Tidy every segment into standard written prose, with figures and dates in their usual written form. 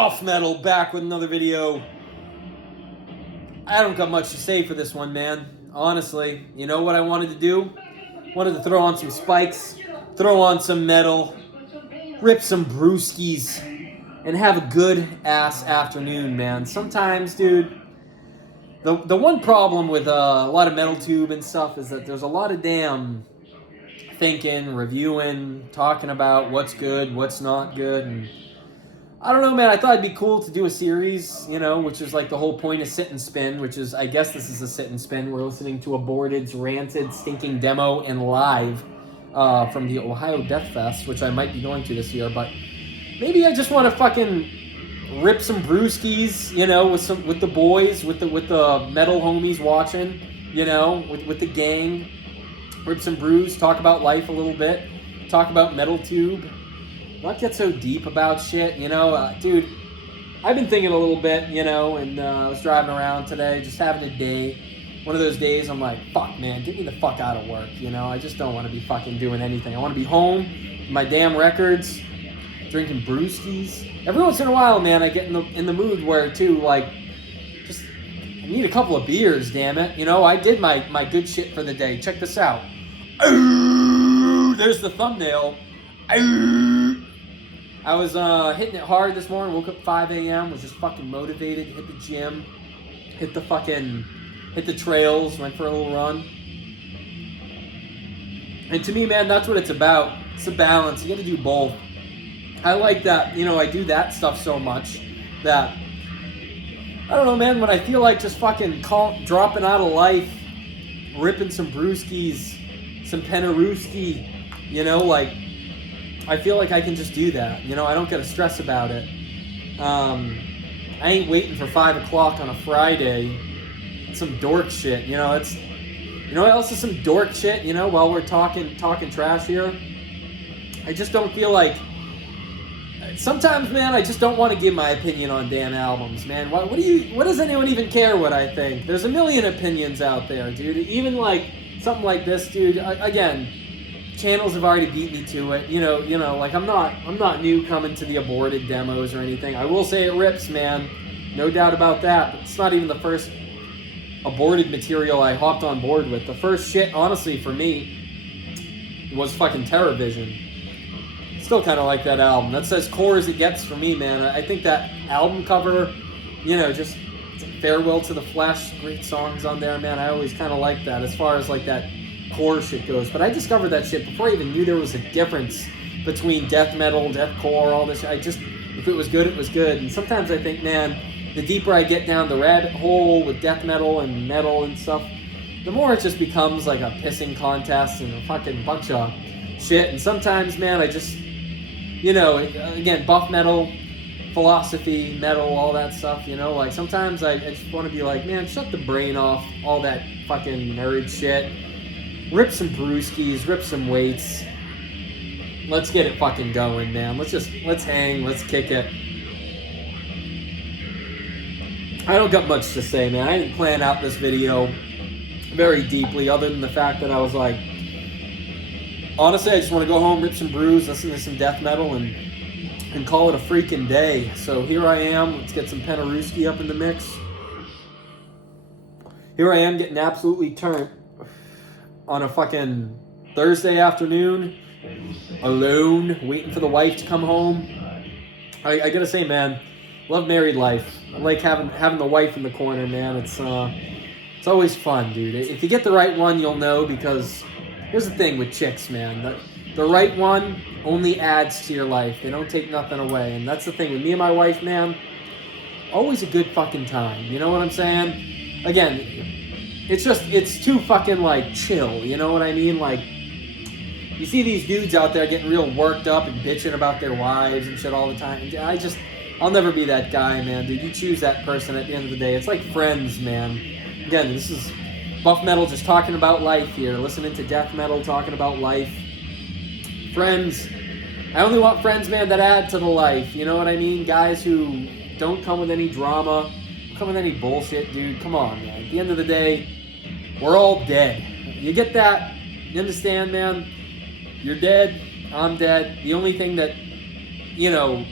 Buff Metal back with another video. I don't got much to say for this one, man. Honestly, you know what I wanted to do? Wanted to throw on some spikes, throw on some metal, rip some brewskis, and have a good ass afternoon, man. Sometimes, dude, the one problem with a lot of metal tube and stuff is that there's a lot of damn thinking, reviewing, talking about what's good, what's not good, and I don't know, man. I thought it'd be cool to do a series, you know, which is like the whole point of Sit and Spin, which is, I guess this is a Sit and Spin. We're listening to Aborted's ranted, stinking demo and live from the Ohio Death Fest, which I might be going to this year, but maybe I just want to fucking rip some brewskis, you know, with the boys, with the metal homies watching, you know, with the gang, rip some brews, talk about life a little bit, talk about metal tube. Not get so deep about shit, you know, dude. I've been thinking a little bit, you know, and I was driving around today, just having a day. One of those days I'm like, fuck, man, get me the fuck out of work, you know. I just don't want to be fucking doing anything. I want to be home, with my damn records, drinking brewskis. Every once in a while, man, I get in the mood where, too, like, just I need a couple of beers, damn it. You know, I did my good shit for the day. Check this out. There's the thumbnail. I was hitting it hard this morning, woke up 5 a.m., was just fucking motivated, hit the gym, hit the trails, went for a little run. And to me, man, that's what it's about. It's a balance. You got to do both. I like that, you know, I do that stuff so much that, I don't know, man, when I feel like just fucking dropping out of life, ripping some brewskis, some Penarooski, you know, like, I feel like I can just do that. You know, I don't get to stress about it. I ain't waiting for 5 o'clock on a Friday. It's some dork shit, you know. You know what else is some dork shit, you know, while we're talking trash here? I just don't feel like... Sometimes, man, I just don't want to give my opinion on damn albums, man. What does anyone even care what I think? There's a million opinions out there, dude. Even, like, something like this, dude. Again... Channels have already beat me to it. You know, like I'm not new coming to the Aborted demos or anything. I will say it rips, man. No doubt about that. But it's not even the first Aborted material I hopped on board with. The first shit, honestly, for me, was fucking TerrorVision. Still kind of like that album. That's as core as it gets for me, man. I think that album cover, you know, just Farewell to the Flesh, great songs on there, man. I always kind of like that as far as like that core shit goes, but I discovered that shit before I even knew there was a difference between death metal, deathcore, all this shit. If it was good, it was good. And sometimes I think, man, the deeper I get down the rabbit hole with death metal and stuff, the more it just becomes like a pissing contest and a fucking bunch of shit. And sometimes, man, I just, you know, again, buff metal, philosophy, metal, all that stuff, you know, like sometimes I just want to be like, man, shut the brain off all that fucking nerd shit. Rip some brewskis, rip some weights. Let's get it fucking going, man. Let's hang, let's kick it. I don't got much to say, man. I didn't plan out this video very deeply, other than the fact that I was like, honestly, I just want to go home, rip some brews, listen to some death metal, and call it a freaking day. So here I am. Let's get some Penarooski up in the mix. Here I am getting absolutely turned on a fucking Thursday afternoon, alone, waiting for the wife to come home. I gotta say, man, love married life. I like having the wife in the corner, man. It's always fun, dude. If you get the right one, you'll know, because here's the thing with chicks, man. The right one only adds to your life. They don't take nothing away. And that's the thing with me and my wife, man. Always a good fucking time. You know what I'm saying? Again, it's too fucking, like, chill, you know what I mean? Like, you see these dudes out there getting real worked up and bitching about their wives and shit all the time. I'll never be that guy, man, dude. You choose that person at the end of the day. It's like Friends, man. Again, this is buff metal just talking about life here, listening to death metal talking about life. Friends. I only want friends, man, that add to the life, you know what I mean? Guys who don't come with any drama, don't come with any bullshit, dude. Come on, man. At the end of the day, we're all dead. You get that? You understand, man? You're dead. I'm dead. The only thing that, you know,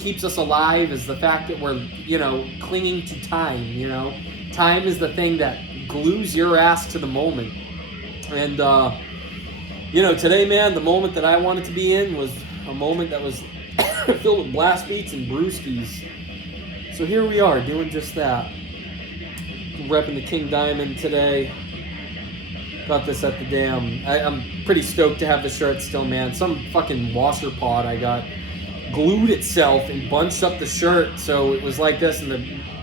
keeps us alive is the fact that we're, you know, clinging to time, you know. Time is the thing that glues your ass to the moment. And, you know, today, man, the moment that I wanted to be in was a moment that was filled with blast beats and brewskis. So here we are, doing just that. Repping the King Diamond today. Got this at the dam. I'm pretty stoked to have the shirt still, man. Some fucking washer pod I got glued itself and bunched up the shirt, so it was like this, and the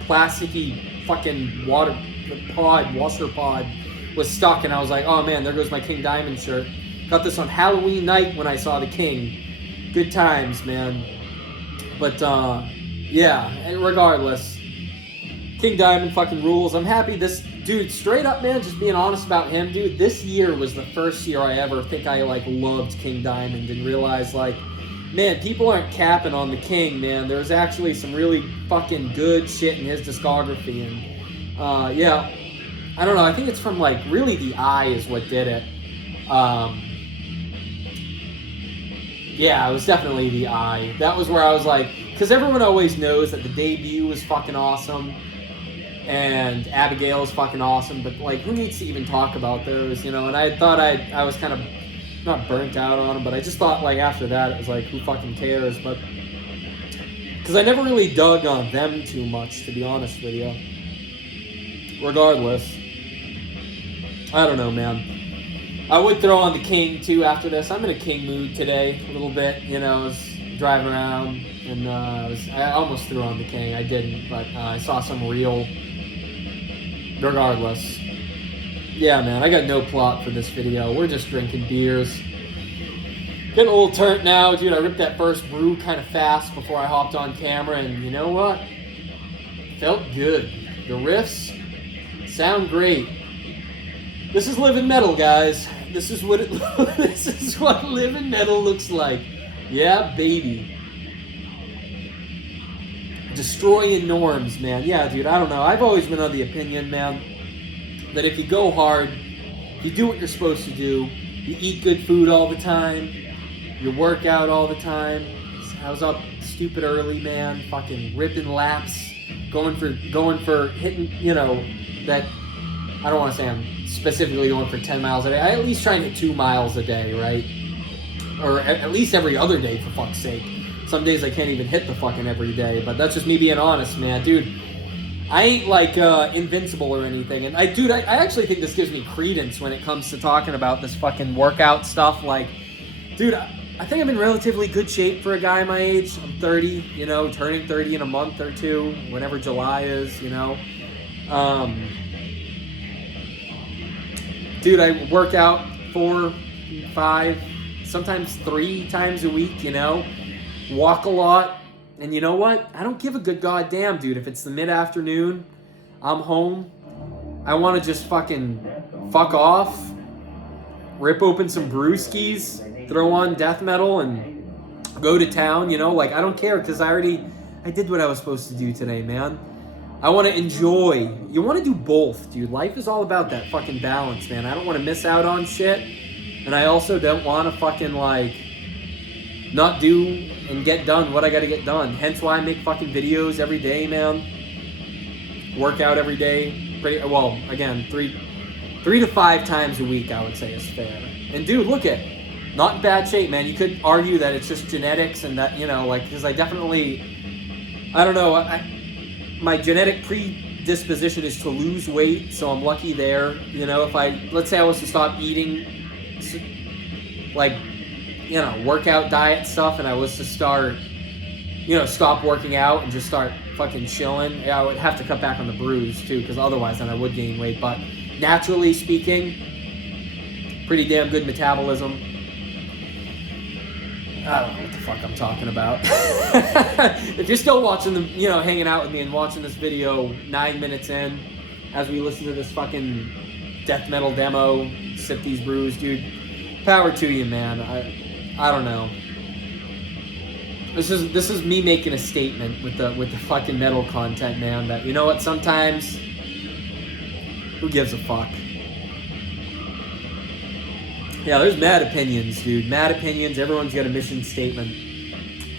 plasticky fucking washer pod was stuck, and I was like, oh man, there goes my King Diamond shirt. Got this on Halloween night when I saw the King. Good times, man. But yeah, regardless, King Diamond fucking rules. I'm happy this dude, straight up, man, just being honest about him, dude, this year was the first year I ever think I like loved King Diamond and realized, like, man, people aren't capping on the King, man. There's actually some really fucking good shit in his discography. And yeah, I don't know, I think it's from, like, really The Eye is what did it. Yeah, it was definitely The Eye. That was where I was like, because everyone always knows that the debut was fucking awesome and Abigail is fucking awesome, but, like, who needs to even talk about those, you know? And I thought I was kind of not burnt out on them, but I just thought, like, after that it was like, who fucking cares? But because I never really dug on them too much, to be honest with you. Regardless, I don't know, man. I would throw on the King too after this. I'm in a King mood today a little bit, you know. I was driving around and I almost threw on the King. I didn't, but I saw some reel. Regardless, yeah, man, I got no plot for this video. We're just drinking beers. Getting a little turnt now, dude. I ripped that first brew kind of fast before I hopped on camera, and you know what? Felt good. The riffs sound great. This is living metal, guys. This is what this is what living metal looks like. Yeah, baby. Destroying norms, man. Yeah, dude, I don't know. I've always been of the opinion, man, that if you go hard, you do what you're supposed to do, you eat good food all the time, you work out all the time. I was up stupid early, man, fucking ripping laps, going for hitting, you know, that, I don't want to say I'm specifically going for 10 miles a day. I at least try and hit 2 miles a day, right? Or at least every other day, for fuck's sake. Some days I can't even hit the fucking every day, but that's just me being honest, man. Dude, I ain't like invincible or anything. And I actually think this gives me credence when it comes to talking about this fucking workout stuff. Like, dude, I think I'm in relatively good shape for a guy my age. I'm 30, you know, turning 30 in a month or two, whenever July is, you know. Dude, I work out 4, 5, sometimes 3 times a week, you know. Walk a lot. And you know what? I don't give a good goddamn, dude. If it's the mid-afternoon, I'm home, I want to just fucking fuck off, rip open some brewskis, throw on death metal, and go to town, you know? Like, I don't care, because I did what I was supposed to do today, man. I want to enjoy. You want to do both, dude. Life is all about that fucking balance, man. I don't want to miss out on shit, and I also don't want to fucking, like, not do and get done what I gotta get done. Hence why I make fucking videos every day, man. Work out every day. Well, again, 3 to 5 times a week, I would say, is fair. And dude, look at, not in bad shape, man. You could argue that it's just genetics and that, you know, like, because I definitely, I don't know, my genetic predisposition is to lose weight, so I'm lucky there. You know, if let's say I was to stop eating, like, you know, workout diet stuff, and I was to start, you know, stop working out and just start fucking chilling, I would have to cut back on the brews too, because otherwise then I would gain weight. But naturally speaking, pretty damn good metabolism. I don't know what the fuck I'm talking about. If you're still watching them, you know, hanging out with me and watching this video 9 minutes in, as we listen to this fucking death metal demo, sip these brews, dude, power to you, man. I don't know. This is me making a statement with the fucking metal content, man. That, you know what? Sometimes, who gives a fuck? Yeah, there's mad opinions, dude. Mad opinions. Everyone's got a mission statement.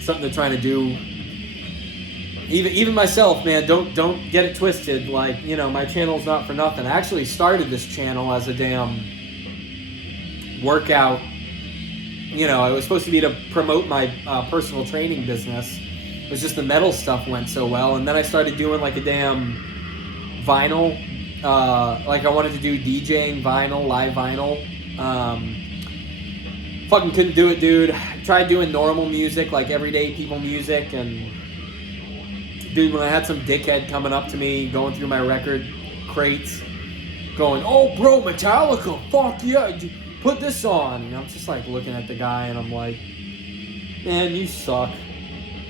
Something they're trying to do. even myself, man, don't get it twisted. Like, you know, my channel's not for nothing. I actually started this channel as a damn workout. You know, it was supposed to be to promote my personal training business. It was just the metal stuff went so well, and then I started doing like a damn vinyl. Like I wanted to do DJing vinyl, live vinyl. Fucking couldn't do it, dude. I tried doing normal music, like everyday people music, and dude, when I had some dickhead coming up to me, going through my record crates, going, "Oh, bro, Metallica, fuck yeah, put this on." And I'm just like looking at the guy, and I'm like, "Man, you suck.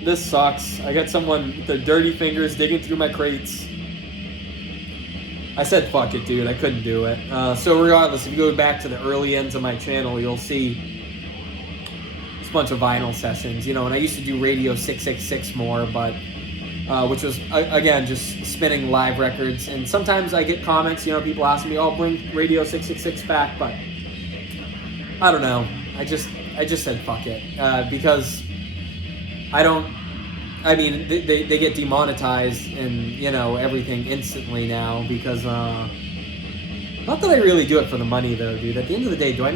This sucks." I got someone with their dirty fingers digging through my crates. I said, "Fuck it, dude. I couldn't do it." So regardless, if you go back to the early ends of my channel, you'll see a bunch of vinyl sessions, you know, and I used to do Radio 666 more, but which was again just spinning live records. And sometimes I get comments, you know, people asking me, "Oh, bring Radio 666 back," but I don't know. I just said fuck it because I mean, they get demonetized and, you know, everything instantly now because not that I really do it for the money though, dude. At the end of the day, do I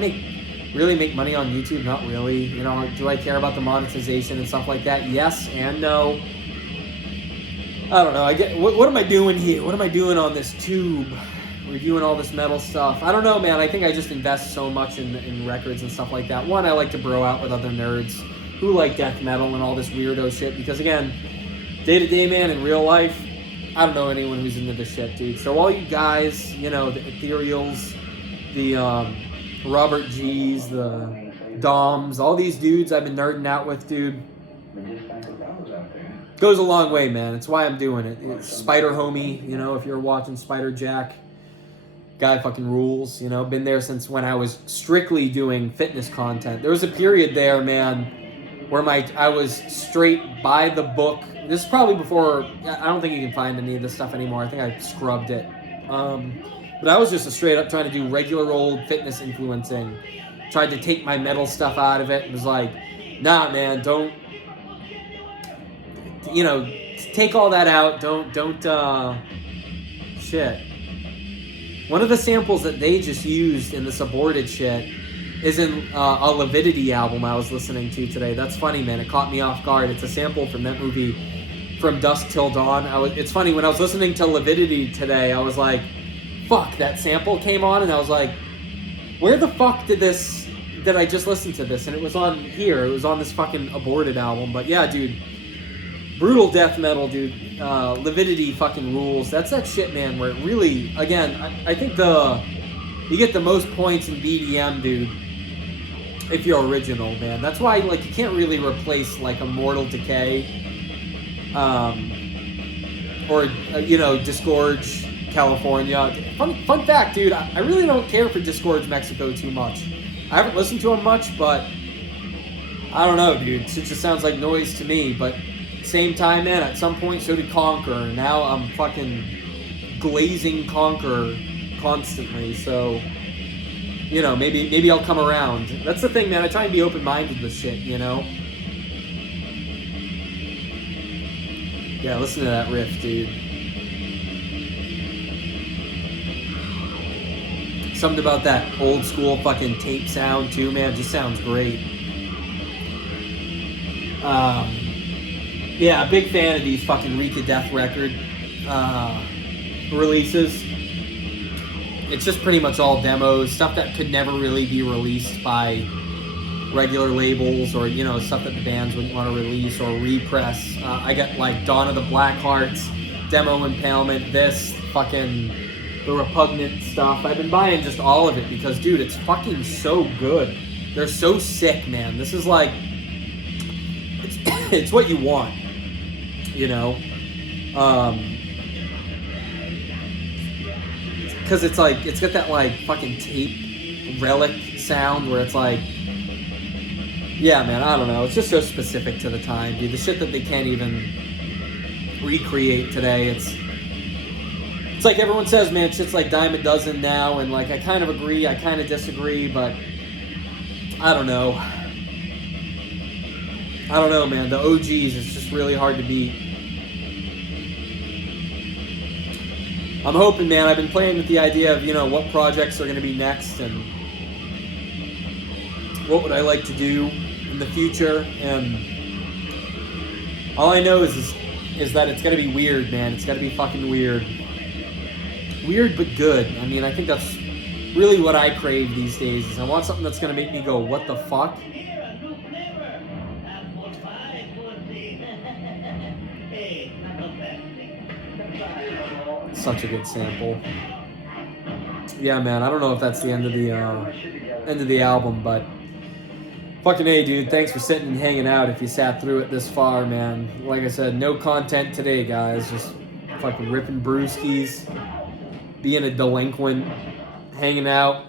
really make money on YouTube? Not really. You know, do I care about the monetization and stuff like that? Yes and no. I don't know. I get what am I doing here? What am I doing on this tube? Reviewing all this metal stuff. I don't know, man. I think I just invest so much in records and stuff like that. One, I like to bro out with other nerds who like death metal and all this weirdo shit. Because again, day to day, man, in real life, I don't know anyone who's into this shit, dude. So all you guys, you know, the Ethereals, the Robert G's, the Doms, all these dudes I've been nerding out with, dude. Goes a long way, man. It's why I'm doing it. It's Spider Homie, you know, if you're watching Spider Jack, guy fucking rules, you know. Been there since when I was strictly doing fitness content. There was a period there, man, where I was straight by the book. This is probably before, I don't think you can find any of this stuff anymore. I think I scrubbed it. But I was just a straight up trying to do regular old fitness influencing. Tried to take my metal stuff out of it. It was like, nah, man, don't, you know, take all that out. Don't, shit. One of the samples that they just used in this aborted shit is in a Lividity album I was listening to today. That's funny, man. It caught me off guard. It's a sample from that movie, From Dusk Till Dawn. It's funny, when I was listening to Lividity today, I was like, fuck, that sample came on, and I was like, where the fuck did I just listen to this? And it was on here. It was on this fucking aborted album. But yeah, dude, brutal death metal, dude. Lividity fucking rules. That's that shit, man, where it really, again, I think you get the most points in BDM, dude, if you're original, man. That's why, like, you can't really replace, like, Immortal Decay, or, you know, Disgorge California. Fun fact, dude, I really don't care for Disgorge Mexico too much. I haven't listened to them much, but I don't know, dude. It just sounds like noise to me, but same time, man, at some point, so did Conqueror. Now I'm fucking glazing Conqueror constantly, so, you know, maybe I'll come around. That's the thing, man. I try and be open-minded with shit, you know? Yeah, listen to that riff, dude. Something about that old school fucking tape sound too, man. Just sounds great. Yeah, big fan of these fucking Rika Death record releases. It's just pretty much all demos, stuff that could never really be released by regular labels, or, you know, stuff that the bands wouldn't want to release or repress. I got like Dawn of the Black Hearts, Demo Impalement, this, fucking the Repugnant stuff. I've been buying just all of it because, dude, it's fucking so good. They're so sick, man. This is like, it's what you want, you know? Because it's like, it's got that like fucking tape relic sound where it's like, yeah, man, I don't know. It's just so specific to the time, dude. The shit that they can't even recreate today. It's like everyone says, man, shit's like dime a dozen now, and like I kind of agree, I kind of disagree, but I don't know. I don't know, man. The OGs, it's just really hard to beat. I'm hoping, man. I've been playing with the idea of, what projects are going to be next and what would I like to do in the future. And all I know is that it's going to be weird, man. It's going to be fucking weird. Weird but good. I mean, I think that's really what I crave these days. Is I want something that's going to make me go, what the fuck? Such a good sample. Yeah, man. I don't know if that's the end of the album, but fucking A, dude. Thanks for sitting and hanging out. If you sat through it this far, man. Like I said, no content today, guys. Just fucking ripping brewskis, being a delinquent, hanging out,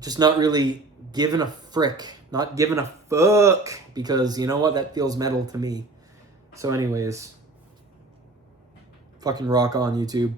just not really giving a frick, not giving a fuck, because you know what? That feels metal to me. So, anyways. Fucking rock on, YouTube.